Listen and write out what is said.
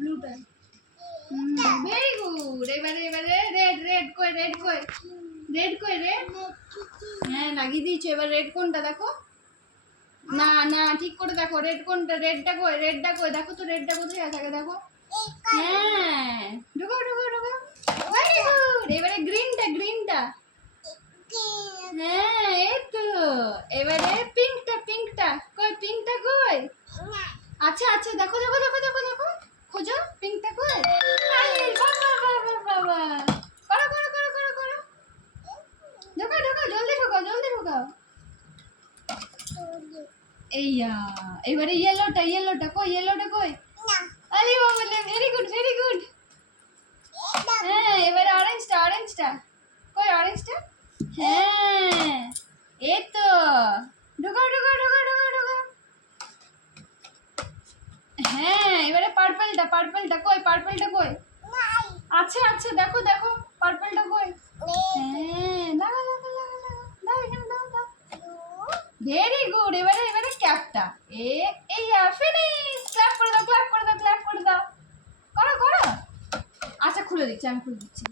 ব্লুটা। Very good. এবারে red red কই রেড কই রেড কই রেড। হ্যাঁ লাগিয়ে দিয়েছো। এবার রেড কোনটা দেখো। না না ঠিক করে দেখো রেড কোনটা। রেডটা কই দেখো তো রেডটা কোথায় থাকে দেখো। হ্যাঁ ঢোকাও ঢোকাও ঢোকাও। Very good. এবারে গ্রিনটা। হ্যাঁ এই তো। এবারে পিঙ্কটা কই পিঙ্কটা কই। আচ্ছা আচ্ছা দেখো দেখো দেখো দেখো দেখো খোঁজো পিঙ্কটা কই। আরে বাবা বাবা বাবা। করো করো করো করো করো। ঢোকাও ঢোকাও জলদি ঢোকাও। এইয়া এবারে ইয়েলোটা কই কই। আরে বাবা ভেরি গুড ভেরি গুড। হ্যাঁ এবারে অরেঞ্জটা কই অরেঞ্জটা। হ্যাঁ এই তো। ঢোকাও ঢোকাও ঢোকাও ঢোকাও ঢোকাও। হ্যাঁ এবারে পার্পলটা কই। আচ্ছা আচ্ছা দেখো দেখো পার্পলটা কই। হ্যাঁ লাগাও লাগাও লাগাও লাগাও। দাও এখানে দাও দাও। Very good. এবারে ক্যাপটা। এইয়া ফিনিশ। ক্ল্যাপ করে দাও। করো করো। আচ্ছা খুলে দিচ্ছি আমি খুলে দিচ্ছি।